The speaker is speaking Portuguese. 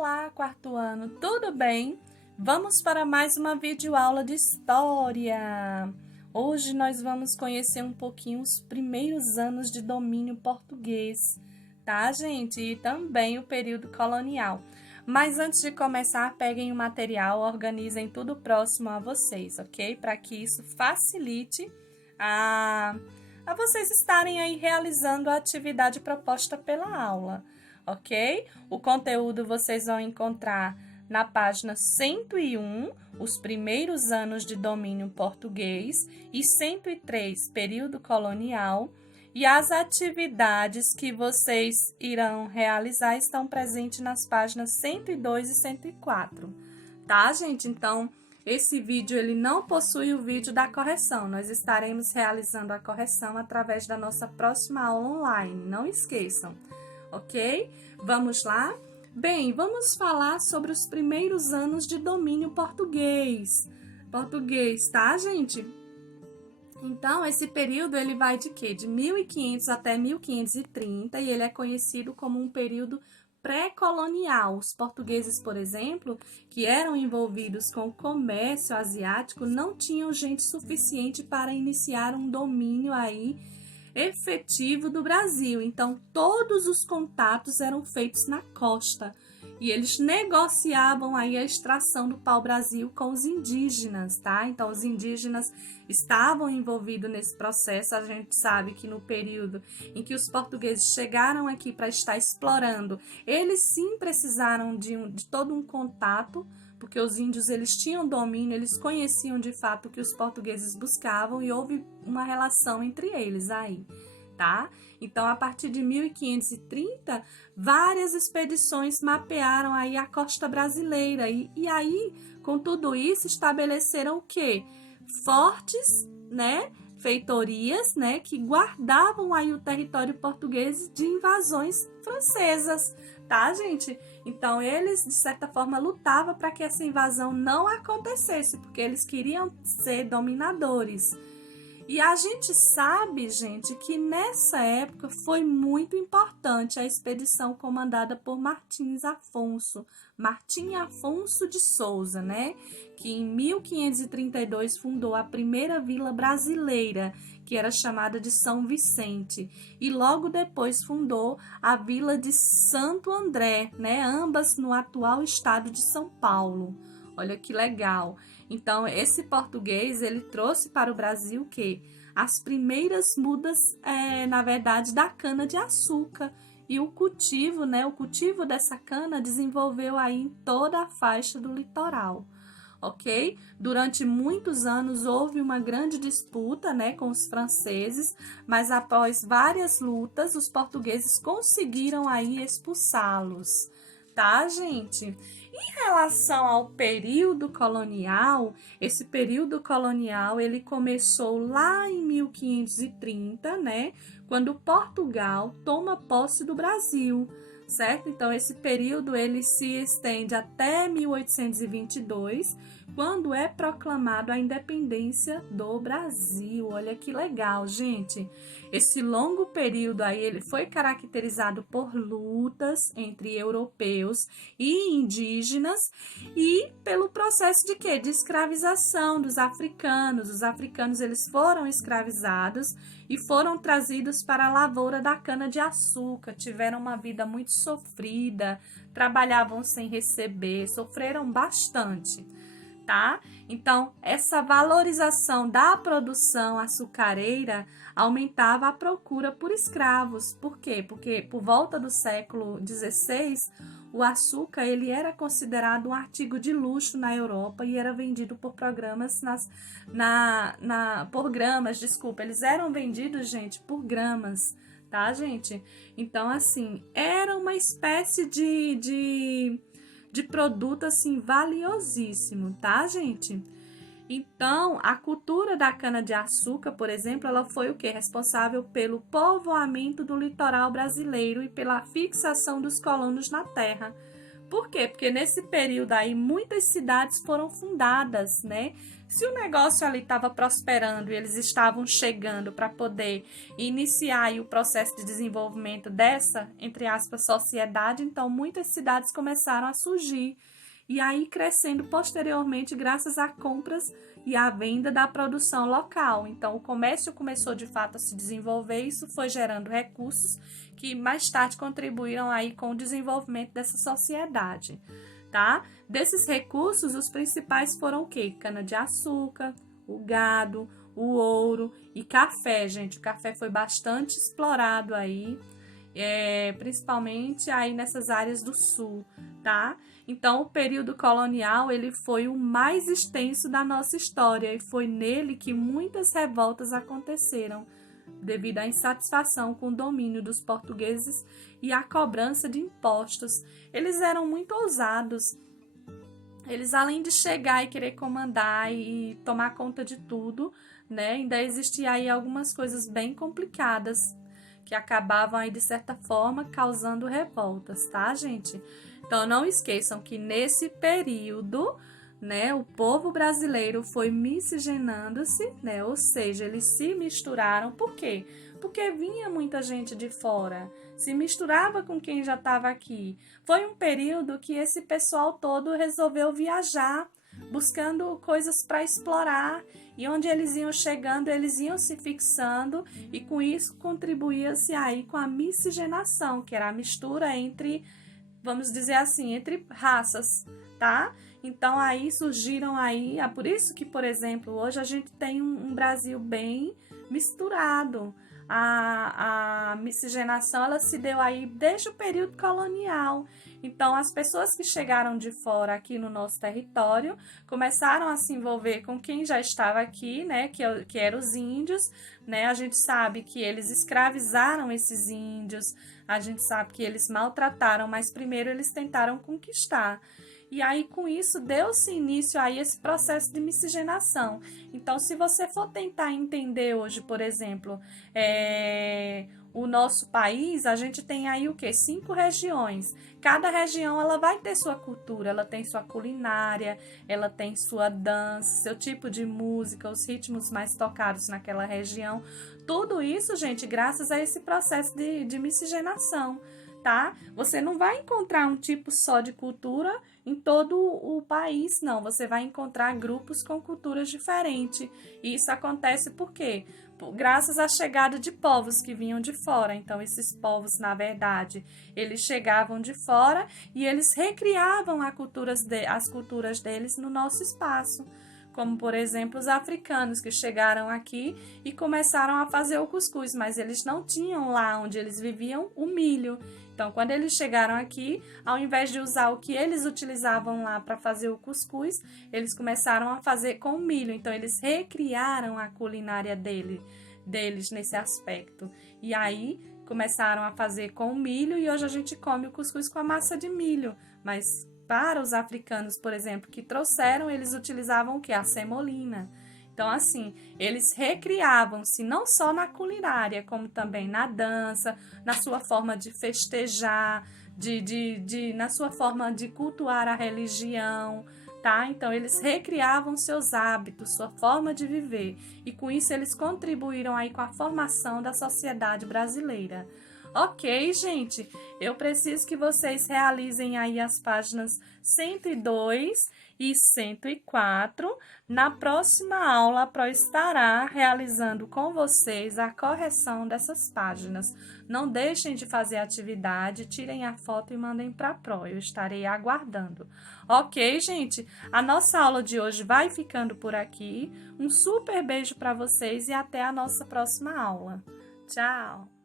Olá, quarto ano, tudo bem? Vamos para mais uma videoaula de história. Hoje nós vamos conhecer um pouquinho os primeiros anos de domínio português, tá, gente? E também o período colonial. Mas antes de começar, peguem o material, organizem tudo próximo a vocês, ok? Para que isso facilite a vocês estarem aí realizando a atividade proposta pela aula, ok? O conteúdo vocês vão encontrar na página 101, os primeiros anos de domínio português, e 103, período colonial, e as atividades que vocês irão realizar estão presentes nas páginas 102 e 104, tá, gente? Então, esse vídeo ele não possui o vídeo da correção, nós estaremos realizando a correção através da nossa próxima aula online, não esqueçam, ok? Vamos lá? Bem, vamos falar sobre os primeiros anos de domínio português. Tá, gente? Então, esse período ele vai de quê? De 1500 até 1530 e ele é conhecido como um período pré-colonial. Os portugueses, por exemplo, que eram envolvidos com o comércio asiático, não tinham gente suficiente para iniciar um domínio aí efetivo do Brasil. Então, todos os contatos eram feitos na costa e eles negociavam aí a extração do pau-brasil com os indígenas, tá? Então, os indígenas estavam envolvidos nesse processo. A gente sabe que no período em que os portugueses chegaram aqui para estar explorando, eles sim precisaram de todo um contato, porque os índios eles tinham domínio, eles conheciam de fato o que os portugueses buscavam e houve uma relação entre eles aí, tá? Então, a partir de 1530, várias expedições mapearam aí a costa brasileira e aí, com tudo isso, estabeleceram o quê? Fortes, né? Feitorias, né? Que guardavam aí o território português de invasões francesas, tá, gente? Então, eles, de certa forma, lutavam para que essa invasão não acontecesse, porque eles queriam ser dominadores. E a gente sabe, gente, que nessa época foi muito importante a expedição comandada por Martim Afonso de Souza, né? Que em 1532 fundou a primeira vila brasileira, que era chamada de São Vicente, e logo depois fundou a vila de Santo André, né? Ambas no atual estado de São Paulo. Olha que legal. Então, esse português, ele trouxe para o Brasil o quê? As primeiras mudas, na verdade, da cana-de-açúcar. E o cultivo, né? O cultivo dessa cana desenvolveu aí em toda a faixa do litoral, ok? Durante muitos anos houve uma grande disputa, né, com os franceses, mas após várias lutas, os portugueses conseguiram aí expulsá-los, tá, gente? Em relação ao período colonial, esse período colonial ele começou lá em 1530, né, quando Portugal toma posse do Brasil, certo? Então, esse período ele se estende até 1822, quando é proclamado a independência do Brasil. Olha que legal, gente. Esse longo período aí, ele foi caracterizado por lutas entre europeus e indígenas e pelo processo de quê? De escravização dos africanos. Os africanos, eles foram escravizados e foram trazidos para a lavoura da cana-de-açúcar, tiveram uma vida muito sofrida, trabalhavam sem receber, sofreram bastante, tá? Então, essa valorização da produção açucareira aumentava a procura por escravos. Por quê? Porque por volta do século XVI, o açúcar ele era considerado um artigo de luxo na Europa e era vendido por programas por gramas, desculpa, eles eram vendidos, gente, por gramas, tá, gente? Então, assim, era uma espécie de produto, assim, valiosíssimo, tá, gente? Então, a cultura da cana-de-açúcar, por exemplo, ela foi o quê? Responsável pelo povoamento do litoral brasileiro e pela fixação dos colonos na terra. Por quê? Porque nesse período aí muitas cidades foram fundadas, né? Se o negócio ali estava prosperando e eles estavam chegando para poder iniciar aí o processo de desenvolvimento dessa, entre aspas, sociedade, então muitas cidades começaram a surgir e aí crescendo posteriormente graças a compras e à venda da produção local. Então o comércio começou de fato a se desenvolver, isso foi gerando recursos que mais tarde contribuíram aí com o desenvolvimento dessa sociedade, tá? Desses recursos, os principais foram o quê? Cana-de-açúcar, o gado, o ouro e café, gente. O café foi bastante explorado aí, principalmente aí nessas áreas do sul, tá? Então, o período colonial, ele foi o mais extenso da nossa história e foi nele que muitas revoltas aconteceram, devido à insatisfação com o domínio dos portugueses e à cobrança de impostos. Eles eram muito ousados. Eles, além de chegar e querer comandar e tomar conta de tudo, né, ainda existia aí algumas coisas bem complicadas que acabavam aí, de certa forma, causando revoltas, tá, gente? Então, não esqueçam que nesse período, né, o povo brasileiro foi miscigenando-se, né, ou seja, eles se misturaram. Por quê? Porque vinha muita gente de fora, se misturava com quem já estava aqui. Foi um período que esse pessoal todo resolveu viajar, buscando coisas para explorar, e onde eles iam chegando, eles iam se fixando, e com isso contribuía-se aí com a miscigenação, que era a mistura entre, vamos dizer assim, entre raças, tá? Então aí surgiram aí, é por isso que, por exemplo, hoje a gente tem um Brasil bem misturado. A miscigenação, ela se deu aí desde o período colonial. Então, as pessoas que chegaram de fora aqui no nosso território começaram a se envolver com quem já estava aqui, né, que eram os índios, né? A gente sabe que eles escravizaram esses índios, a gente sabe que eles maltrataram, mas primeiro eles tentaram conquistar. E aí, com isso, deu-se início a esse processo de miscigenação. Então, se você for tentar entender hoje, por exemplo, o nosso país, a gente tem aí o quê? 5 regiões. Cada região, ela vai ter sua cultura, ela tem sua culinária, ela tem sua dança, seu tipo de música, os ritmos mais tocados naquela região. Tudo isso, gente, graças a esse processo de miscigenação, tá? Você não vai encontrar um tipo só de cultura em todo o país, não. Você vai encontrar grupos com culturas diferentes. E isso acontece por quê? Graças à chegada de povos que vinham de fora. Então, esses povos, na verdade, eles chegavam de fora e eles recriavam as culturas deles no nosso espaço. Como, por exemplo, os africanos que chegaram aqui e começaram a fazer o cuscuz, mas eles não tinham lá onde eles viviam o milho. Então, quando eles chegaram aqui, ao invés de usar o que eles utilizavam lá para fazer o cuscuz, eles começaram a fazer com milho. Então, eles recriaram a culinária deles nesse aspecto. E aí, começaram a fazer com milho e hoje a gente come o cuscuz com a massa de milho. Mas para os africanos, por exemplo, que trouxeram, eles utilizavam o quê? A semolina. Então, assim, eles recriavam-se não só na culinária, como também na dança, na sua forma de festejar, na sua forma de cultuar a religião, tá? Então, eles recriavam seus hábitos, sua forma de viver. E com isso, eles contribuíram aí com a formação da sociedade brasileira. Ok, gente, eu preciso que vocês realizem aí as páginas 102 e 104. Na próxima aula, a Pro estará realizando com vocês a correção dessas páginas. Não deixem de fazer a atividade, tirem a foto e mandem para a Pro, eu estarei aguardando. Ok, gente? A nossa aula de hoje vai ficando por aqui. Um super beijo para vocês e até a nossa próxima aula. Tchau!